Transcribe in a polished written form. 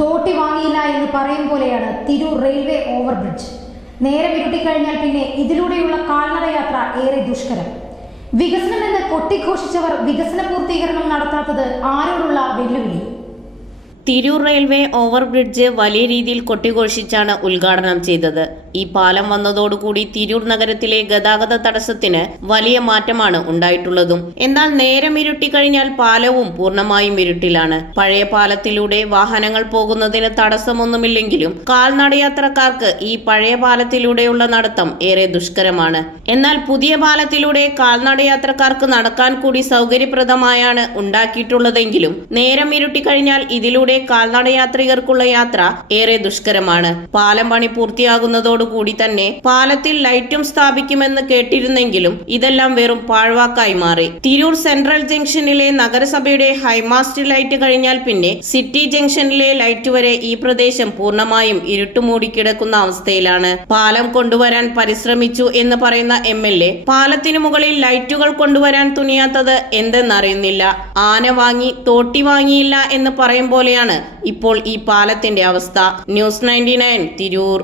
തോട്ടി വാങ്ങിയില്ല എന്ന് പറയും പോലെയാണ് തിരൂർ റെയിൽവേ ഓവർബ്രിഡ്ജ്. നേരം ഇരുട്ടിക്കഴിഞ്ഞാൽ പിന്നെ ഇതിലൂടെയുള്ള കാൽനട യാത്ര ഏറെ ദുഷ്കരം. വികസനമെന്ന് കൊട്ടിഘോഷിച്ചവർ വികസന പൂർത്തീകരണം നടത്താത്തത് ആരോടുള്ള വെല്ലുവിളി? തിരൂർ റെയിൽവേ ഓവർബ്രിഡ്ജ് വലിയ രീതിയിൽ കൊട്ടിഘോഷിച്ചാണ് ഉദ്ഘാടനം ചെയ്തത്. ഈ പാലം വന്നതോടുകൂടി തിരൂർ നഗരത്തിലെ ഗതാഗത തടസ്സത്തിന് വലിയ മാറ്റമാണ് ഉണ്ടായിട്ടുള്ളതും. എന്നാൽ നേരം ഇരുട്ടിക്കഴിഞ്ഞാൽ പാലവും പൂർണ്ണമായും ഇരുട്ടിലാണ്. പഴയ പാലത്തിലൂടെ വാഹനങ്ങൾ പോകുന്നതിന് തടസ്സമൊന്നുമില്ലെങ്കിലും കാൽനടയാത്രക്കാർക്ക് ഈ പഴയ പാലത്തിലൂടെയുള്ള നടത്തം ഏറെ ദുഷ്കരമാണ്. എന്നാൽ പുതിയ പാലത്തിലൂടെ കാൽനടയാത്രക്കാർക്ക് നടക്കാൻ കൂടി സൗകര്യപ്രദമായാണ് ഉണ്ടാക്കിയിട്ടുള്ളതെങ്കിലും നേരം ഇരുട്ടിക്കഴിഞ്ഞാൽ ഇതിലൂടെ കാൽനടയാത്രികർക്കുള്ള യാത്ര ഏറെ ദുഷ്കരമാണ്. പാലം പണി പൂർത്തിയാകുന്നതോടുകൂടി തന്നെ പാലത്തിൽ ലൈറ്റും സ്ഥാപിക്കുമെന്ന് കേട്ടിരുന്നെങ്കിലും ഇതെല്ലാം വെറും പാഴ്വാക്കായി മാറി. തിരൂർ സെൻട്രൽ ജംഗ്ഷനിലെ നഗരസഭയുടെ ഹൈമാസ്റ്റ് ലൈറ്റ് കഴിഞ്ഞാൽ പിന്നെ സിറ്റി ജംഗ്ഷനിലെ ലൈറ്റ് വരെ ഈ പ്രദേശം പൂർണ്ണമായും ഇരുട്ടുമൂടി കിടക്കുന്ന അവസ്ഥയിലാണ്. പാലം കൊണ്ടുവരാൻ പരിശ്രമിച്ചു എന്ന് പറയുന്ന MLA പാലത്തിനു മുകളിൽ ലൈറ്റുകൾ കൊണ്ടുവരാൻ തുനിയാത്തത് എന്തെന്നറിയുന്നില്ല. ആന വാങ്ങി തോട്ടി വാങ്ങിയില്ല എന്ന് പറയും പോലെയാണ് ഇപ്പോൾ ഈ പാലത്തിന്റെ അവസ്ഥ. ന്യൂസ് 99 തിരൂർ.